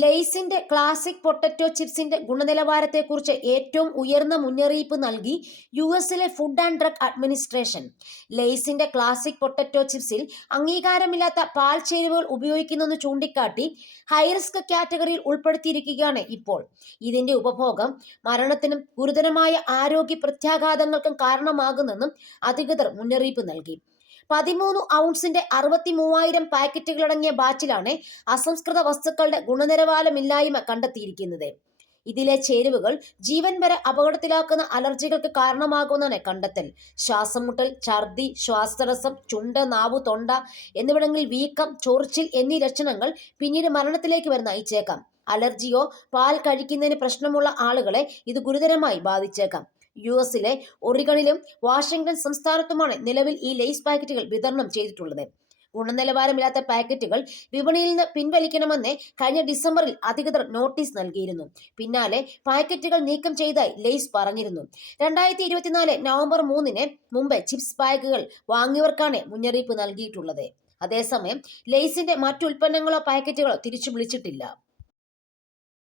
ലെയ്സിന്റെ classic potato ചിപ്സിന്റെ ഗുണനിലവാരത്തെക്കുറിച്ച് ഏറ്റവും ഉയർന്ന മുന്നറിയിപ്പ് നൽകി യുഎസിലെ ഫുഡ് ആൻഡ് ഡ്രഗ് അഡ്മിനിസ്ട്രേഷൻ. ലെയ്സിന്റെ ക്ലാസിക് പൊട്ടറ്റോ ചിപ്സിൽ അംഗീകാരമില്ലാത്ത പാൽ ചേരുവകൾ ഉപയോഗിക്കുന്നെന്ന് ചൂണ്ടിക്കാട്ടി ഹൈറിസ്ക് കാറ്റഗറിയിൽ ഉൾപ്പെടുത്തിയിരിക്കുകയാണ് ഇപ്പോൾ. ഇതിന്റെ ഉപഭോഗം മരണത്തിനും ഗുരുതരമായ ആരോഗ്യ പ്രത്യാഘാതങ്ങൾക്കും കാരണമാകുമെന്നും അധികൃതർ മുന്നറിയിപ്പ് നൽകി. 13 ഔൺസിന്റെ 63,000 പാക്കറ്റുകളടങ്ങിയ ബാച്ചിലാണ് അസംസ്കൃത വസ്തുക്കളുടെ ഗുണനിലവാരമില്ലായ്മ കണ്ടെത്തിയിരിക്കുന്നത്. ഇതിലെ ചേരുവകൾ ജീവൻ വരെ അപകടത്തിലാക്കുന്ന അലർജികൾക്ക് കാരണമാകുമെന്നാണ് കണ്ടെത്തൽ. ശ്വാസം മുട്ടൽ, ഛർദി, ശ്വാസതടസ്സം, ചുണ്ട്, നാവു, തൊണ്ട എന്നിവിടങ്ങളിൽ വീക്കം, ചൊറിച്ചിൽ എന്നീ ലക്ഷണങ്ങൾ പിന്നീട് മരണത്തിലേക്ക് വരെ നയിച്ചേക്കാം. അലർജിയോ പാൽ കഴിക്കുന്നതിന് പ്രശ്നമുള്ള ആളുകളെ ഇത് ഗുരുതരമായി ബാധിച്ചേക്കാം. യുഎസിലെ ഒറിഗണിലും വാഷിംഗ്ടൺ സംസ്ഥാനത്തുമാണ് നിലവിൽ ഈ ലെയ്സ് പാക്കറ്റുകൾ വിതരണം ചെയ്തിട്ടുള്ളത്. ഗുണനിലവാരമില്ലാത്ത പാക്കറ്റുകൾ വിപണിയിൽ നിന്ന് പിൻവലിക്കണമെന്ന് കഴിഞ്ഞ ഡിസംബറിൽ അധികൃതർ നോട്ടീസ് നൽകിയിരുന്നു. പിന്നാലെ പാക്കറ്റുകൾ നീക്കം ചെയ്തതായി ലെയ്സ് പറഞ്ഞിരുന്നു. 2024 നവംബർ 3 മുമ്പ് ചിപ്സ് ബാഗുകൾ വാങ്ങിയവർക്കാണ് മുന്നറിയിപ്പ് നൽകിയിട്ടുള്ളത്. അതേസമയം ലെയ്സിന്റെ മറ്റു ഉൽപ്പന്നങ്ങളോ പാക്കറ്റുകളോ തിരിച്ചു വിളിച്ചിട്ടില്ല.